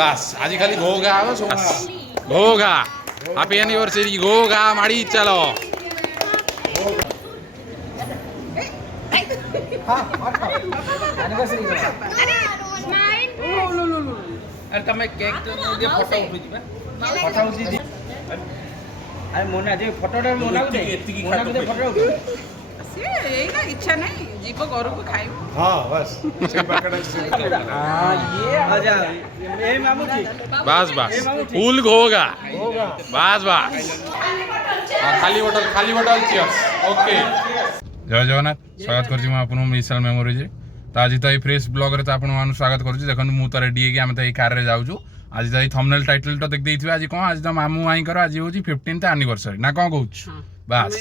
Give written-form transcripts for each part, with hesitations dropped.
বাস আজ খালি ঘো ঘা হব ঘো ঘা হ্যাপি অ্যানিভার্সারি ঘো ঘা মারি চালো તમે કેક ફોટો ઉઠી ଯିବା ଫଟୋ ଉଠି ଆରେ ମୋନା ଯେ ଫଟୋଟା ମୋନାକୁ ଦେ ଏତିକି ମୋନାକୁ ଦେ ଫଟୋ ଉଠି ସିଏ ଏଇନା ଇଚ୍ଛା ନାହିଁ ଯିବ ଘରକୁ ଖାଇବ ହଁ ବାସ୍ ସେଇ ପାଖଟା हां ये आजा ए मामू जी বাস বাস ফুল ঘো ঘা বাস বাস খালি বটল চিয়ার্স ওকে জয় জগন্নাথ স্বাগত করছি ମୁଁ ଆପଣଙ୍କୁ ମିସାଲ ମେମୋରିଜ୍ ତ ଆଜି ତ ଏଇ ଫ୍ରେଶ୍ ବ୍ଲଗ୍ରେ ତ ଆପଣମାନଙ୍କୁ ସ୍ୱାଗତ କରୁଛି ଦେଖନ୍ତୁ ମୁଁ ତ ରେଡ଼ି ହେଇକି ଆମେ ତ ଏଇ କାର୍ରେ ଯାଉଛୁ ଆଜି ତ ଏଇ ଥମ୍ବନେଲ୍ ଟାଇଟଲ୍ଟା ଦେଖିଦେଇଥିବେ ଆଜି କ'ଣ ଆଜି ତ ମାମୁଁ ମାଇଁଙ୍କର ଆଜି ହେଉଛି 15th ଆନିଭର୍ସରୀ ନା କ'ଣ କହୁଛୁ ବାସ୍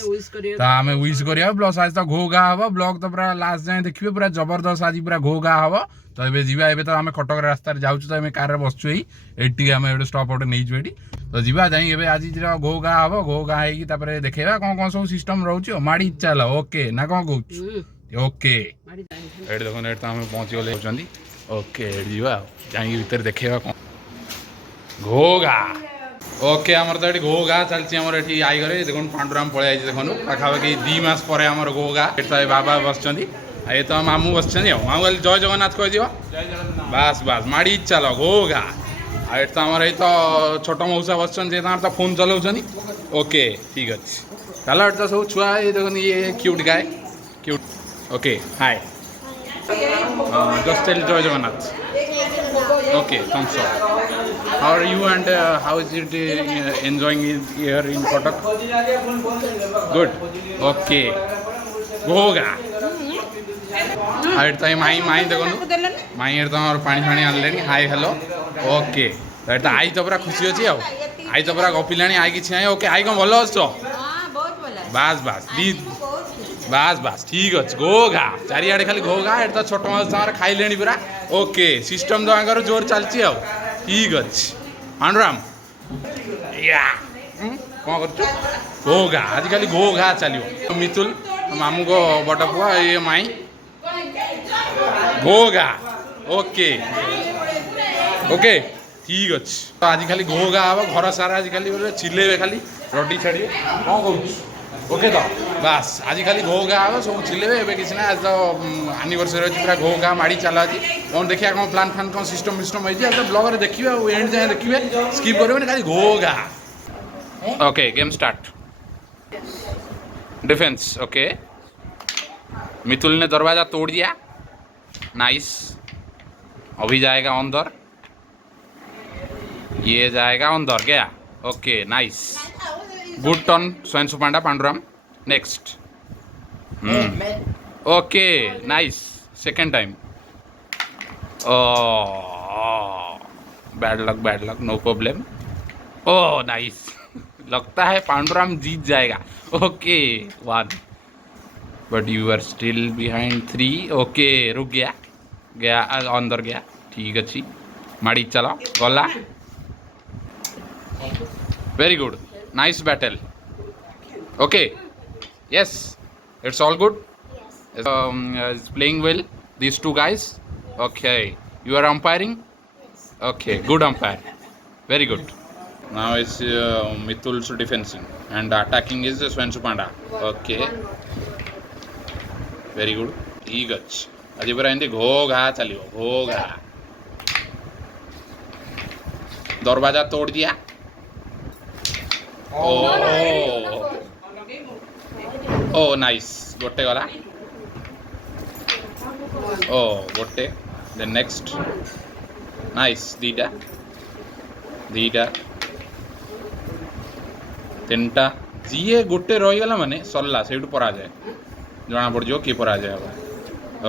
ତ ଆମେ ୱିଶ୍ କରିବା ପ୍ଲସ୍ ଆଜି ତ ଘୋ ଘା ହବ ବ୍ଲଗ୍ ତ ପୁରା ଲାଷ୍ଟ ଯାଏଁ ଦେଖିବେ ପୁରା ଜବରଦସ୍ତ ଆଜି ପୁରା ଘୋ ଘା ହବ ତ ଏବେ ଯିବା ଏବେ ତ ଆମେ କଟକ ରାସ୍ତାରେ ଯାଉଛୁ ତ ଆମେ କାର୍ରେ ବସୁଛୁ ଏଇଠି ଟିକେ ଆମେ ଗୋଟେ ଷ୍ଟପ୍ ଗୋଟେ ନେଇଛୁ ଏଠି ତ ଯିବା ଯାଇ ଏବେ ଆଜି ଘୋ ଘା ହବ ଘୋ ଘା ହେଇକି ତାପରେ ଦେଖେଇବା କ'ଣ କ'ଣ ସବୁ ସିଷ୍ଟମ୍ ରହୁଛି ଆଉ ମାଡ଼ି ଚାଲ ଓକେ ନା କ'ଣ କହୁଛୁ ଓକେ ଏଠି ଦେଖନ୍ତୁ ଏଠି ତ ଆମେ ପହଞ୍ଚିଗଲେ ହେଉଛନ୍ତି ଓକେ ଏଠି ଯିବା ଆଉ ଯାଇକି ଭିତରେ ଦେଖେଇବା କ'ଣ ଘୋ ଘା ଓକେ ଆମର ତ ଏଠି ଘୋ ଘା ଚାଲିଛି ଆମର ଏଠି ଆଇଗରେ ଦେଖନ୍ତୁ ପାଣ୍ଡୁରାମ ପଳେଇ ଆସିଛି ଦେଖନ୍ତୁ ପାଖାପାଖି 2 ମାସ ପରେ ଆମର ଘୋ ଘା ଏଠି ତ ଏ ବାବା ବସିଛନ୍ତି ଆଉ ଏ ତ ମାମୁଁ ବସିଛନ୍ତି ଆଉ ମାମୁଁ କହିଲେ ଜୟ ଜଗନ୍ନାଥ କହିଦିଅ ବାସ୍ ବାସ୍ ମାଡ଼ି ଚାଲ ଘୋ ଘା ଆଉ ଏଠି ତ ଆମର ଏଇ ତ ଛୋଟ ମଉସା ବସିଛନ୍ତି ଯେ ତାଙ୍କର ତ ଫୋନ୍ ଚଲାଉଛନ୍ତି ଓକେ ଠିକ୍ ଅଛି ଚାଲ ଏଠି ତ ସବୁ ଛୁଆ ଏଇ ଦେଖନ୍ତୁ ଇଏ cute Guy cute okay hi just tail Jay Jagannath okay thumbs up how are you and how is it enjoying it here in Kotak good okay goga आइट ताई माई माई देखो माई एट तो पानी फाणी आनले हाय हेलो ओके एट आई तो पूरा खुशी अच्छी आउ आई तो पूरा गपिला आई कि ओके आई कौन भल अच्छ बास बास बास बास ठीक अच्छे घो घा चारिआडे खाली घो घा एट तो छोट माउस खाइले पूरा ओके सिस्टम तो आंकर जोर चलती आउ ठीक अच्छे पांडुराम या कौन कर घो घा आज खाली घो घा चलो मितुल मामू को बड़ पुआ ये माई घो घा ओके ओके ठीक अच्छे तो आज खाली घो घा हम घर सारा आज खाली चिल्लेबे खाली रडी छाड़े कौन कह ओके तो बास आज खाली घो घा हम सब चिल्लेबे ए किसी ना आज तो आनिवर्सरी अच्छी पूरा घो घा माड़ी चला आज कौन देखिए कौन प्लान फ्लान कौन सिस्टम विस्टम होती ब्लॉग में देखिए एंड जाए देखिए स्किप करेंगे खाली घो घा okay game start defence okay Mitul ने दरवाजा तोड़ दिया नाइस अभी जाएगा अंदर ये जाएगा अंदर गया okay nice good turn Swayam सुपांडा Panduram next okay nice second time bad luck no problem ओ नाइस लगता है पांडुराम जीत जाएगा okay 1 but you are still behind 3 okay रुक गया गया अंदर गया ठीक अच्छी माड़ी चलो गला very good nice battle okay yes it's all good is playing well these two guys okay you are umpiring okay good umpire very good now is Mitul's defending and attacking is Swen Supanda okay very good ठीक अच्छे आज पूरा एमती घो घा चलो घो घा दरवाजा तोड़ दिया ओ ओ नाइस गोटे गला ओ गोटे देन नेक्स्ट नाइस दीटा दीटा तीनटा जीए गोटे रहीगला माने सरला से परा जाए जना पड़ जाए किए परा जाए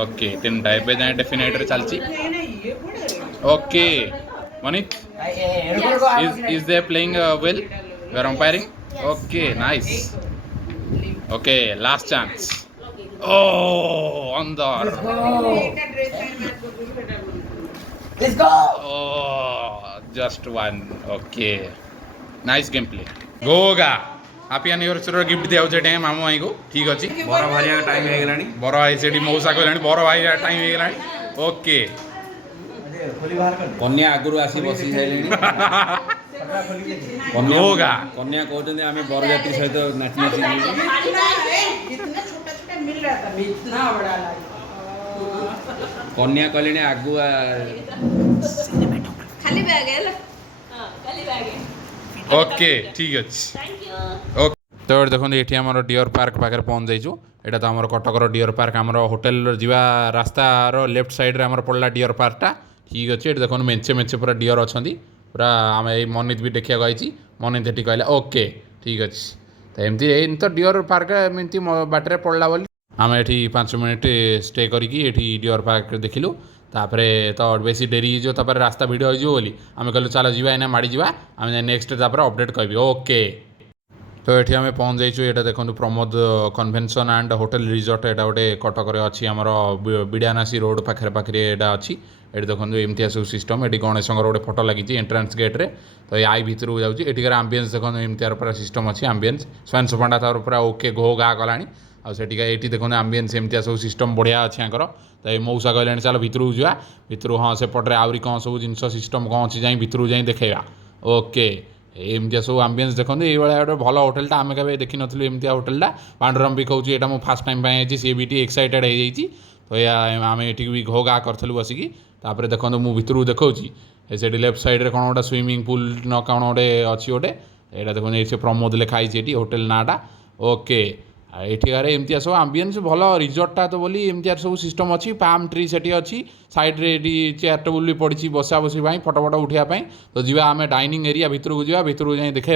ओके तीनटा एबे जाए डेफिनेटर चलची ओके मनित is they playing well you are umpiring okay nice okay last chance oh andar let's go oh just one okay nice gameplay goga happy anniversary gift दिया टाइम मामू भाई को ठीक अच्छे बर भाई टाइम हो गलानी बर भाई से मौसा कहलानी बर भाई टाइम हो गलानी ओके कन्या आगुरु आसी बसी साइलेनी घोगा कन्या कहते आम बरजात्री सहित नाची नाची इतना छोटा छोटा मिल रहा था इतना बड़ा लाइट कन्या कहले आगुआ खाली बैग है हां खाली बैग है ओके ठीक अछि ओके तो देखो ये आम डियर पार्क पाखे पहुँच जाइछु एटा तो आम कटकर डियर पार्क आम होटेल जा रास्तार लेफ्ट साइड आम पड़ा डियर पार्कटा ठीक अच्छे ये देखो मेंचे मेंचे पूरा डियर अच्छा पूरा आम ये मनित भी देखा आई मनित ये कहला ओके ठीक अच्छे तो एमती तो डियर पार्क एमती बाटर पड़ा बोली आम ये 5 मिनट स्टे करी डियर पार्क देखिलु तापर तो बेसी डेरी हो रास्ता भिड़ हो बोली आम कहलु चलो जी एना माड़ी जा आम नेक्स्ट अपडेट कह ओके तो ये आम पहुँच जाइए यहाँ देखो Pramod convention and hotel resort यहाँ गोटे कटक अच्छी आमर बिड़ानासी रोड पाखे पाखे यहाँ अच्छी ये देखो एमती सब सिस्टम ये गणेश गोटे फोटो लगी एंट्रांस गेट्रे तो ये आई भितर जाऊँगी आंबियंस देखो एमती पूरा सिस्टम अच्छी आंबियंस स्वयं सुपाण्डा तार पूरा ओके घो गा गलानी आठी देखो आंबियंस एमती सब सिस्टम बढ़िया अच्छे यहाँ तो ये मौसा कहले चलो भितर जा भितर हाँ सेपटे आहरी कौन सब जिन सिस्टम कौन अच्छी जाए भितर जाए देखा ओके एमती सब आंबियंस देखो ये गोटे भल होटेलटा आम के देखी नुँ एमती होटेलटा पांडुरम भी कहूँ यहाँ मुझे फास्ट टाइम आई सी भी एक्साइटेड हो जाइए तो या आम ये भी घो गा करूँ बसिकी तापर देखो मुझे भितर देखा से लेफ्ट साइड कौन गोटे स्विमिंग पुल न कौन गोटे अच्छी गोटे यहाँ देखो ये प्रमोद लिखाई ये होटेल नाटा ओके एठिकार एमती सब आंबियंस भल रिजॉर्टा तो बोली एमती सब सिस्टम अच्छी पाम ट्री से अच्छी साइड्रे चेयर टेबुल भी पड़ी बसा बसी फटो फटो उठापी तो जी आम डाइनिंग एरिया भितर को जा भितर जाए देखा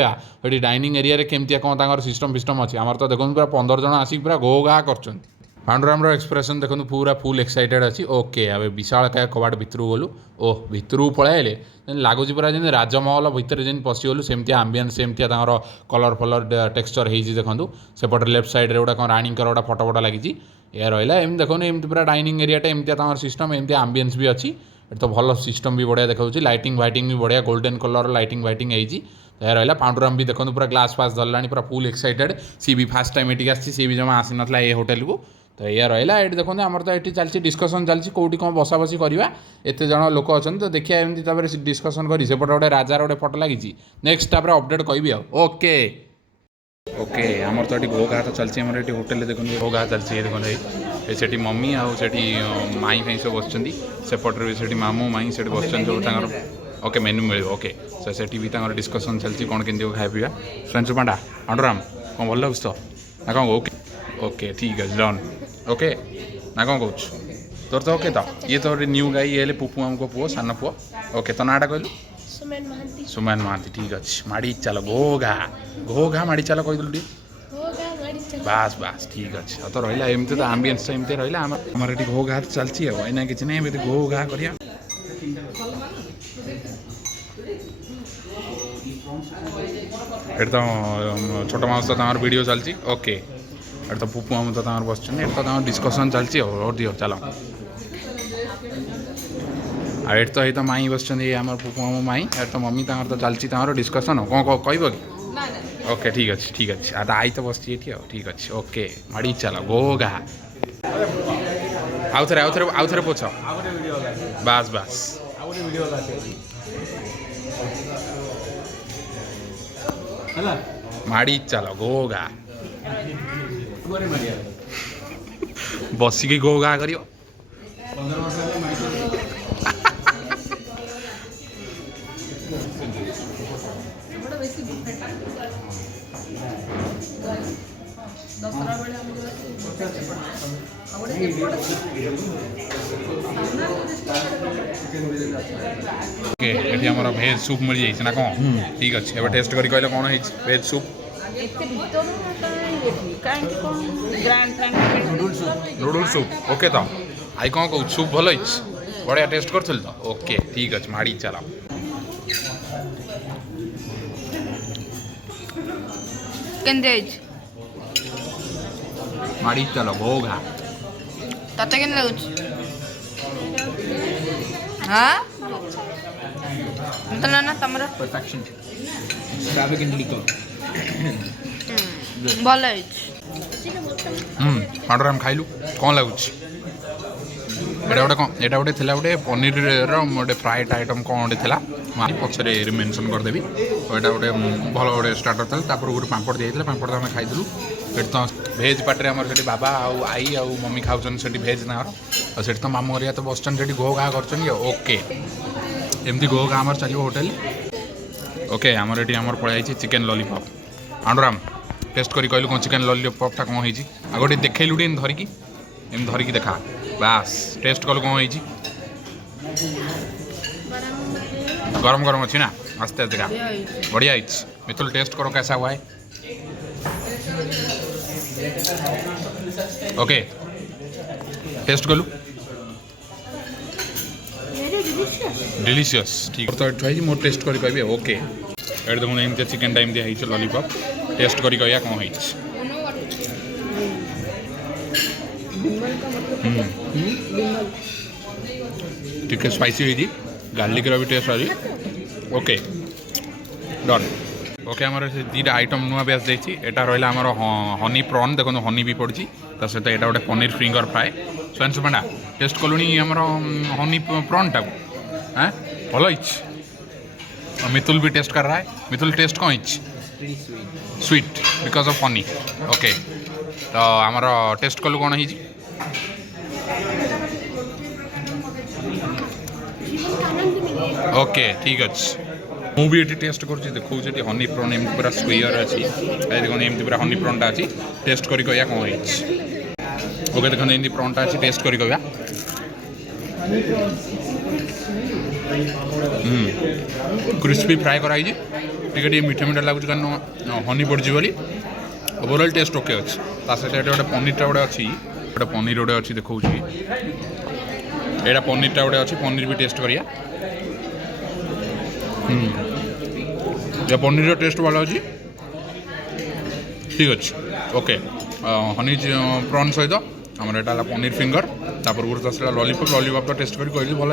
ये डाइनिंग एरिया केमती कौन सिस्टम फिस्टम अच्छी आमर तो देखो पूरा 15 जन आसिक पूरा घो घा कर पांडुराम एक्सप्रेशन देखो पूरा फुल एक्साइटेड अच्छी ओके अब विशाल काय कबाट भितर गलु ओह भितर पलैले लगुच पूरा जमी राजमहल भितर जमी पशिगलु सेमती आंबियंस सेमती कलर फलर टेक्सचर हो देखो सेपटे लेफ्ट साइड गोटे कौन राणी गोटे फटो फटो लगी या रहा एम देखो एमती पूरा डाइनिंग एरियाटा एमती सिस्टम एमती आंबियंस भी अच्छी तो भल सिस्टम भी बढ़िया देखा लाइटिंग वाइटिंग भी बढ़िया गोल्डन कलर लाइटिंग वाइटिंग होती तो रहा पांडुराम भी देखो पूरा ग्लास फास धरला पूरा फुल एक्साइटेड सी भी फास्ट टाइम ये सी भी जमा आसी ना ये होटेल को तो या रहा ये देखो आमर तो ये चलती डिस्कसन चलती कौटी कौन बसा बसी करवा एत जन लोक अच्छा तो देखिए एमती डिस्कसन करी सेपटे गोटे राजार गोटे फटो लगी नेक्स्ट अपडेट कहबी ओके ओके आमर तो ये घो घा तो चलती आम ये होटेल देखो घो घा चलती देखो से मम्मी आठी माई फाई सब बस सेपटे भी से मामू माई से बस सब ओके मेन्यू मिले ओके तो से भी डिस्कसन चलती कौन केमती खाए पीवा स्वयं सुपाण्डा पांडुराम कौन भल लगुच तो ना कौन ओके ओके ठीक है डन ओके ना कौन कौच तोर तो ओके तो ये तो न्यू गाई ये पुपू आमको पुओ सान पुओ ओके तो नाटा कहलु सुमन महांती ठीक अच्छे माड़ी चलो घो घा माड़ी चलो कहीदेलु टी बास बास ठीक अच्छे तो रहा एमती तो आंबियंस तो एमती रहा आम ये घो घा चलती है ना कि ना घो घा कर तो छोट माउस तो वीडियो चलती ओके ये तो पुपू हम तो बस तो डिस्कसन चलती और दियो चलो ये तो ये तो माई बस आम पुपू हम माई ये तो मम्मी तो चलती डिस्कसन कौन कह कि ओके ठीक अच्छे आई तो बस ये ठीक अच्छे ओके माड़ी चलो घो घा आउ थे पोछ बास बास माड़ी चलो घो घा बसिकी घो घा कर ये भेज सूप मिल जाए ना कौन ठीक अच्छे एवं टेस्ट करी कहले कौन है भेज सूप नूडल सूप ओके तो आई कौन कह सूप भल बढ़िया टेस्ट कर तो ओके ठीक अच्छे माड़ी चला माड़ी चलो घो घा तते केन लागुच हां मतलब ना तमरा परफेक्शन एक्स्ट्रावेगेंटली कुक्ड भल है पांडुराम खाइलु कौन लगुच एटा गोटे थिला गोटे पनीर गोटे फ्राइड आइटम कौन गोटे थिला पछरे मेंशन करदेवी एटा गोटे भल गोटे स्टार्टर था तापर गोटे पापड़ दिया पापड़ तो आम खाइलु ये तो भेज पार्टी आम से बाबा आउ आई आउ मम्मी खाऊन से भेज ना और तो मामू हरिया तो बसचन से घो घा कर ओके एमती घो घा आमर चलो होटेल ओके आमर ये आमर पड़ाई चिकेन लॉलीपॉप आंडराम टेस्ट करी कहलु कौन चिकेन लॉलीपॉपटा कौन होती आगे देखलु टे धरिकी एम धरिकी देखा बास टेस्ट कलु कौन होती गरम गरम अच्छी ना आस्ते आस्ते खा बढ़िया मितुल टेस्ट करो कैसा हुआ है ओके टेस्ट कलु डिलीशियस ठीक तो मोर टेस्ट करी कहबे ओके एड देखो एमती चिकेन टाइम दिया लॉलीपॉप टेस्ट करी कहया कौन होती टिके स्पाइसी होती गार्लिक भी टेस्ट आज ओके डन ओके आमर से दुटा आइटम नुआ भी आसी एटा रहा आमर हनी प्रॉन देखो हनी भी पड़ी तो सहित यहाँ गोटे पनीर फिंगर फ्राए सोन सुपाण्डा टेस्ट कलुनी आमर हनी प्रॉन टाक हाँ भल मितुल भी टेस्ट कर रहा है मितुल टेस्ट कौन sweet because of honey okay तो आमर टेस्ट कलु कौन है ओके ठीक अच्छे मुझे ये टेस्ट कर देखो हनी प्रॉन एमती पूरा स्क्वेयर अच्छी देखो एमती पूरा हनी प्रॉनटा अच्छी टेस्ट करी कहया कौन ओके देखो एमती प्रॉनटा अच्छी टेस्ट करी कहया क्रिस्पी फ्राए कराई टे मीठा मीठा लगुच कारण हनी पड़ी बोली ओवरऑल टेस्ट ओके अच्छे सहित गोटे पनीरटा गोटे अच्छी गोटे पनीर गोटे अच्छी देखो यहाँ पनीरटा गोटे अच्छी पनीर भी टेस्ट करिया ये पनीर टेस्ट वाला अच्छी ठीक अच्छे ओके हनी प्रॉन सहित आमर यहाँ पनीर फिंगर तापर गोटे आसला लॉलीपॉप तो टेस्ट कर कहली भल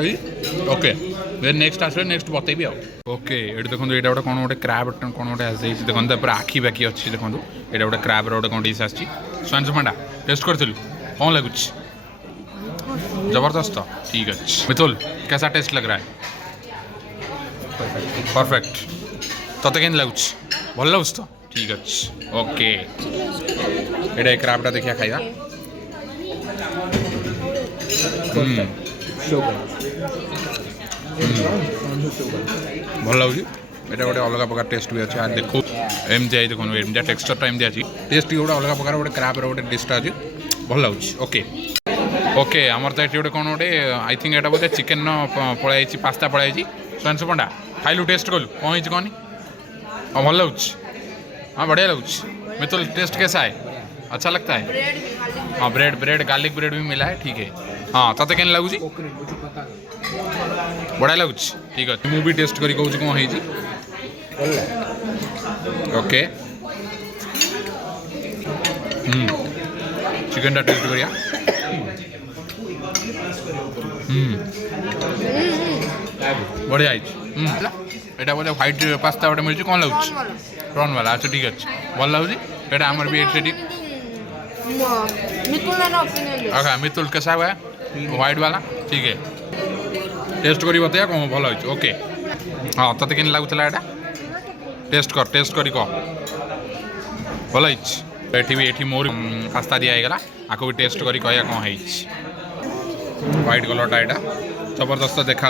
ओके देन नेक्स्ट आसले नेक्स्ट बतेबी ओके ये देखो यहाँ गोटे कौन गोटे क्रैब कौन गोटे आसी देखो पूरा आखि बाखी अच्छी देखो यहाँ गोटे क्रैब रोटे कौन डिश आसी सोन सुपाण्डा टेस्ट करूँ कौन लगुच जबरदस्त ठीक अच्छे मितुल कैसा टेस्ट लग रहा है परफेक्ट तोते केन लगुच भल लगुच तो ठीक अच्छे ओके ये क्रैबटा देखिया खाइबा भल लगुच এটা গোটে अलग प्रकार टेस्ट भी अच्छे देखो एमती आई देखो एमती टेक्सचर एमती अच्छी टेस्ट गोटे अलग प्रकार गोटे क्रैब रोटे डिशटा अच्छी भल लगुच ओके ओके आमर तो ये गोटे कौन गोटे आई थिंक यहाँ बोधे चिकेन पलि पास्ता पलि सोन सुपाण्डा खाइलु टेस्ट कलु कौन हो कहनी हाँ भल लगुच हाँ बढ़िया लगुच मितुल टेस्ट कैसा है अच्छा लगता है हाँ ब्रेड गार्लिक ब्रेड भी मिला है ठीक है हाँ तोते केन लगुच बढ़िया लगुच ठीक अच्छे मुझे टेस्ट करी कहूँ कौन है ओके चिकेनटा टेस्ट करिया बढ़िया यहाँ बोले व्हाइट पास्ता गोटे मिलूँ कौन लगुच प्रॉन वाला अच्छा ठीक अच्छे भल लगुच ये आमर भी अच्छा मितुल कैसा हुआ व्हाइट वाला ठीक है टेस्ट करी बताया कौन भल ओके हाँ तोते केन लगुला यहाँ टेस्ट करी कह भल ये मोर पास्ता दिगला आपको भी टेस्ट करी कहया कौन है व्हाइट कलरटा यहाँ जबरदस्त देखा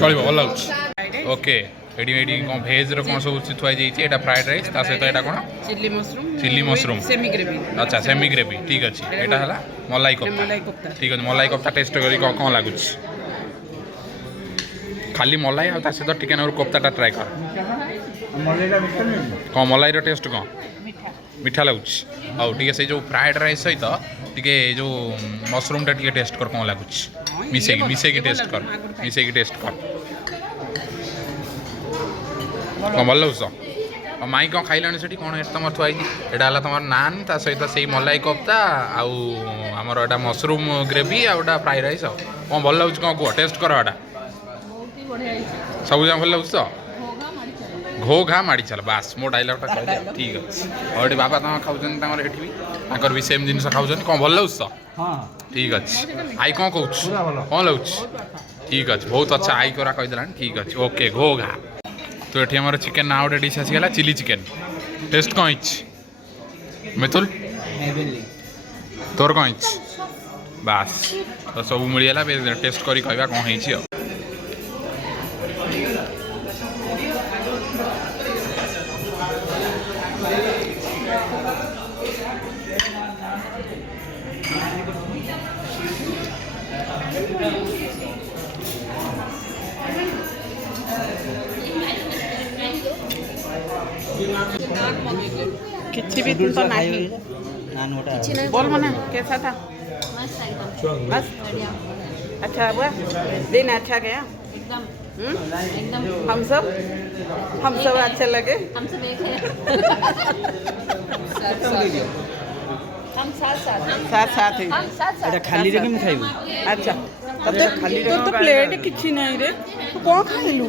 चलो भल लगुच ओके ये कौन भेज कौन सब थुआ जाइए फ्राइड राइस सहित यहाँ कौन चिल्ली मशरूम अच्छा सेमी ग्रेवी ठीक अच्छे यहाँ है मलाई कोफ्ता ठीक अच्छे मलाई कोफ्ता टेस्ट करी कौन लगुच खाली मलाई आ सहित टिके कोफ्ता ट्राए कर कौन मलाई टेस्ट कौन मीठा लगुच आउ टे से जो फ्राइड राइस सहित टे जो मशरूमटा टे टेस्ट कर कौन लगुच मिसेकी टेस्ट कर कौन भल लगुच और माई कौन खाइला से कौन तुम थुआई यहाँ है तुम नान ता सहित से मलाई कोफ्ता आमर यहाँ मशरूम ग्रेवी आटा फ्राइड राइस कौन भल लगुच कौन कह टेस्ट कर सब जगह भल लगुच तो घो घा माड़ी चल बास मो डायलॉगटा कह ठीक अच्छे और ये बाबा तुम खाऊँ भी ताकर भी सेम जिन खाऊँ कौन भल लगुच तो ठीक अच्छे आई कौन कौच कौन लगुच ठीक अच्छे बहुत अच्छा आई करा कहीदेला ठीक अच्छे ओके घो घा तो ये आम चिकेन ना गोटे डिश आसीगला चिली चिकेन टेस्ट कौन मिथुल तोर कौन बास तो सब मिलगला टेस्ट करी कहवा कौन है किसी भी तो नहीं बोल मना कैसा था बस अच्छा हुआ दिन अच्छा गया एकदम हम सब अच्छे लगे हम सब एक है हम साथ ही खाली रे केम खाइबू अच्छा खाली तो प्लेट किछि नहीं रे तू कौन खाइलु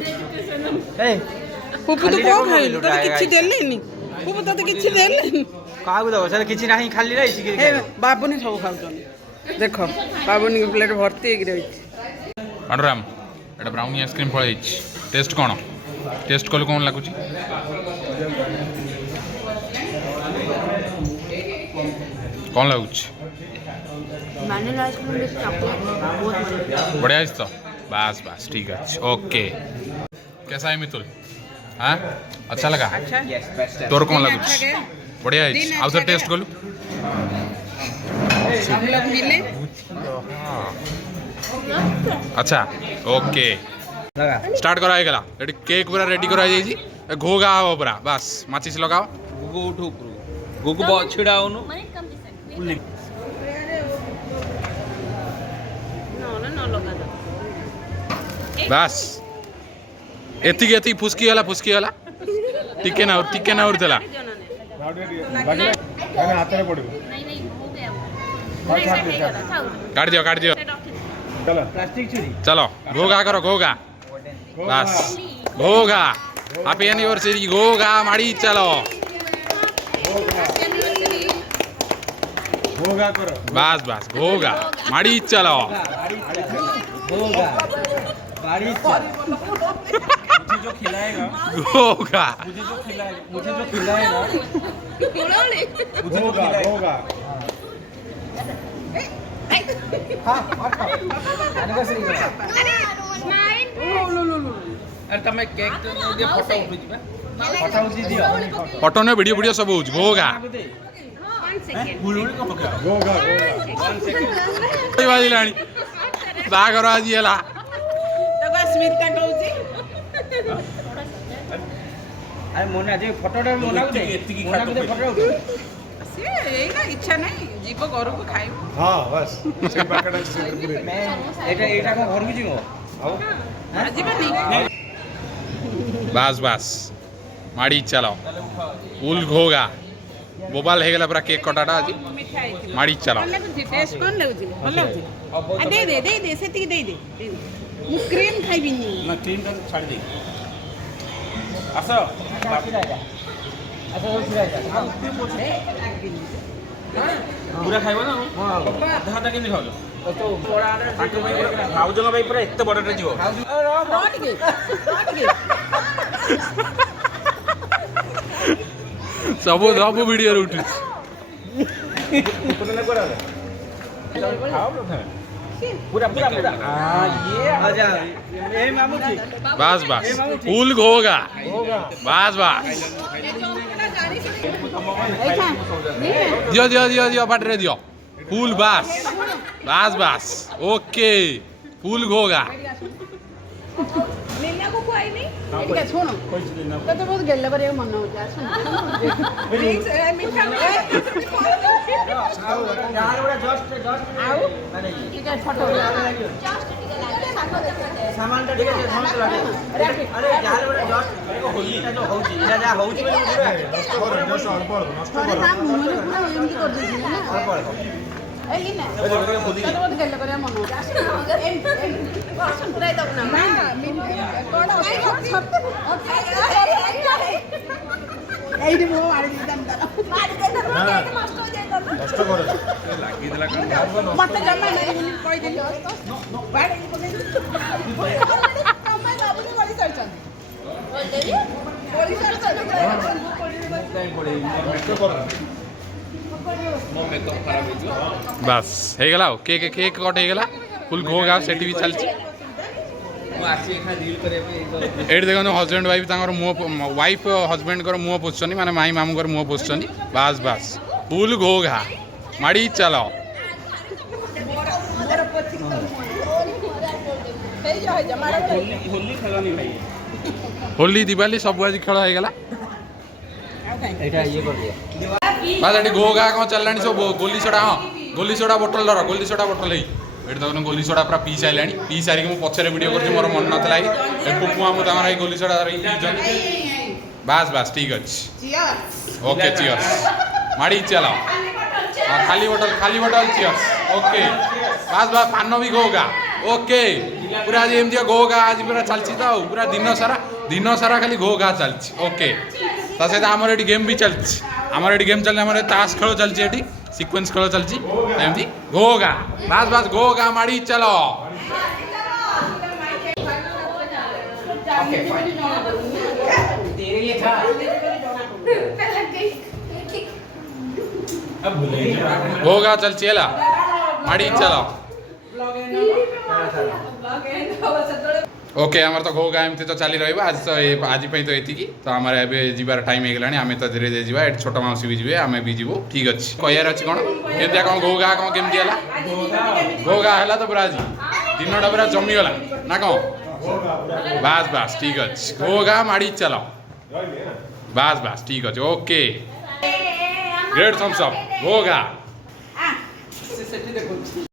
पुपु तो कौन खाइलु तो किछि देलेनी पुपु तो किछि देलेनी कागु दो से किछि नाही खाली रही छी हे बाबुनी सब खाउछन देखो बाबुनी के प्लेट भर्ती हेक रही अनुराम एटा ब्राउनी आइसक्रीम फल टेस्ट कौन टेस्ट कल कौन लगुच कौन लगुच वैनिला आइसक्रीम विद चॉकलेट बहुत बढ़िया है तो बस बस ठीक है ओके कैसा है मितुल हाँ अच्छा लगा अच्छा तोर कौन लगुच बढ़िया है आउ तो टेस्ट कलु सब लोग मिले अच्छा ओके स्टार्ट करा गला रेडी केक पूरा रेडी करा जाई छी घोगा हो पूरा बस माचिस लगाओ गुगु उठो ऊपर गुगु बहुत छिड़ा होनु मने कम दिस नो लगा दो बस एती फुसकी गला टिके ना और देला हाथ में पड़ो नहीं हो गया नहीं सेट हो गया था काट दियो चलो प्लास्टिक छुरी चलो घोगा करो घोगा बस घोगा हैप्पी एनिवर्सरी घोगा माड़ी चलो होगा करो बस घोगा माड़ी चलो होगा बारिश मुझे जो खिलाएगा घोगा मुझे जो खिलाएगा होगा एनिवर्सरी अरे तमे केक तो दे फोटो उठी दिबा फोटो उठी दियो फोटो ने वीडियो सब होच घोगा 1 सेकंड फुलुड़ी को पका होगा कोई बात लाणी बागर आज येला तो स्मित का कहूची अरे मोना जे फोटोटा मोना को दे मोना को दे फोटो उठी से एना इच्छा नहीं जीव घर को खाइब हाँ बस से पैकेट अच्छे से पूरे मैं एटा को घर को जीवो आओ आजीबनी बस माड़ी चलो फुल घोगा मोबाइल है गला पूरा केक कटाटा आज मिठाई माड़ी चलो टेस्ट कोन लेउची भल लेउची आ दे सेती दे मु क्रीम खाइबिनी ना क्रीम का छाड़ दे आसो अच्छा फिर आ जा पूरा खाइबो ना हां आधा के नहीं खाओ तो बड़ा ताके भाई भाउजन भाई पूरा एते बड़टा जीवो रट के सब वीडियो उठी पूरा आजा ए मामू जी बस फुल घोगा बस दियो बाटरे दियो फुल बस ओके फुल घोगा लीला को कोई नहीं एटा सुनो तो बहुत गेल्ला पर मन हो जा सुन प्लीज मीठा यार बड़ा जस्ट आओ माने ठीक है फोटो सामान टा ठीक है हम लगे अरे यार बड़ा जस्ट होई ना जो होची जा होची बोले पूरा नष्ट करो जस्ट अल्प नष्ट अरे करो ना मुंह में पूरा एमडी कर देती ना ए लीना तो बहुत गेल्ला पर मन हो जा एम पूरा दो ना ना कोड़ा ଏଇଠି ମୁଁ ମାରି ଦେଇଥାନ୍ତି ତାର নষ্ট করে ମତେ ଜମା ନେଇନି କହିଦେଲି ବାଡ଼େଇ ପକେଇଲି ତମେ ବାବୁନି ଗଳି ସାରିଛନ୍ତି ଗଳି ସାରିଛନ୍ତି নষ্ট করে ମୋ ମେକଅପ୍ ଖରାପ ହେଇଯିବ ବାସ୍ ହେଇଗଲା ଆଉ କେକ୍ କେକ୍ କଟ୍ ହେଇଗଲା ଫୁଲ୍ ଘୋଘା ସେଠି ବି ଚାଲିଛି ମୁଁ ଆସି ଏଖା ରିଲ୍ କରିବା ପାଇଁ ଏଇଠି ଦେଖନ୍ତୁ ହଜବେଣ୍ଡ ୱାଇଫ୍ ତାଙ୍କର ମୁହଁ ୱାଇଫ୍ ହଜବେଣ୍ଡଙ୍କର ମୁହଁ ପୋଷୁଛନ୍ତି ମାନେ ମାଇଁ ମାମୁଙ୍କର ମୁହଁ ପୋଷୁଛନ୍ତି ବାସ୍ ବାସ୍ ଫୁଲ୍ ଘୋଘା ମାଡ଼ି ଚାଲ ହୋଲି ଖେଳନି ଭାଇ ହୋଲି ଦିୱାଲି ସବୁ ଆଜି ଖେଳ ହେଇଗଲା ଏଇଟା ଇଏ କରିଦିଅ ବାସ୍ ଏଠି ଘୋଘା କ'ଣ ଚାଲିଲାଣି ସବୁ ଗୋଲି ସୋଡ଼ା ହଁ ଗୋଲି ସୋଡ଼ା ବୋଟଲ ଧର ଗୋଲି ସୋଡ଼ା ବୋଟଲ ହେଇ ଏଠି ଦେଖନ୍ତୁ ଗୋଲି ସୋଡ଼ା ପୁରା ପିଇ ସାରିଲାଣି ପିଇ ସାରିକି ମୁଁ ପଛରେ ଭିଡ଼ିଓ କରୁଛି ମୋର ମନ ନଥିଲା କି ପୁପୁଆ ମୁଁ ତାଙ୍କର ଏଇ ଗୋଲି ସୋଡ଼ା ଧରିକି ପିଇଛନ୍ତି ବାସ୍ ବାସ୍ ଠିକ୍ ଅଛି ଓକେ ଚିୟର୍ସ ମାଡ଼ି ଚାଲ ଖାଲି ବୋଟଲ ଚିୟର୍ସ ଓକେ ବାସ୍ ବାସ୍ ପାନ ବି ଘୋଘା ଓକେ ପୁରା ଆଜି ଏମିତି ଘୋଘା ଆଜି ପୁରା ଚାଲିଛି ତ ଆଉ ପୁରା ଦିନ ସାରା ଖାଲି ଘୋଘା ଚାଲିଛି ଓକେ ତା ସହିତ ଆମର ଏଠି ଗେମ୍ ବି ଚାଲିଛି ଆମର ଏଠି ଗେମ୍ ଚାଲିଛି ଆମର ତାସ୍ ଖେଳ ଚାଲିଛି ଏଠି ସିକ୍ୱେନ୍ସ ଖେଳ ଚାଲିଛି ଏମିତି ଘୋଘା ବାସ୍ ବାସ୍ ଘୋଘା ମାଡ଼ି ଚାଲ ଘୋଘା ଚାଲିଛି ହେଲା ମାଡ଼ି ଚାଲ ओके आमर तो घोघा एमती तो चली रहा आज तो आज तो ये तो आम जीवार टाइम हो गला आम तो धीरे धीरे जावा ये छोट माउसी भी जी आम भी जीवु ठीक अच्छे कहार अच्छी कौन केमती कौन घोघा कौन केमती है घोघा है तो पूरा आज दिनटा पूरा जमीगला ना कौन बास बास ठीक अच्छे घोघा माड़ी चल बास बास ठीक अच्छे ओके ग्रेट थम्स अप घोघा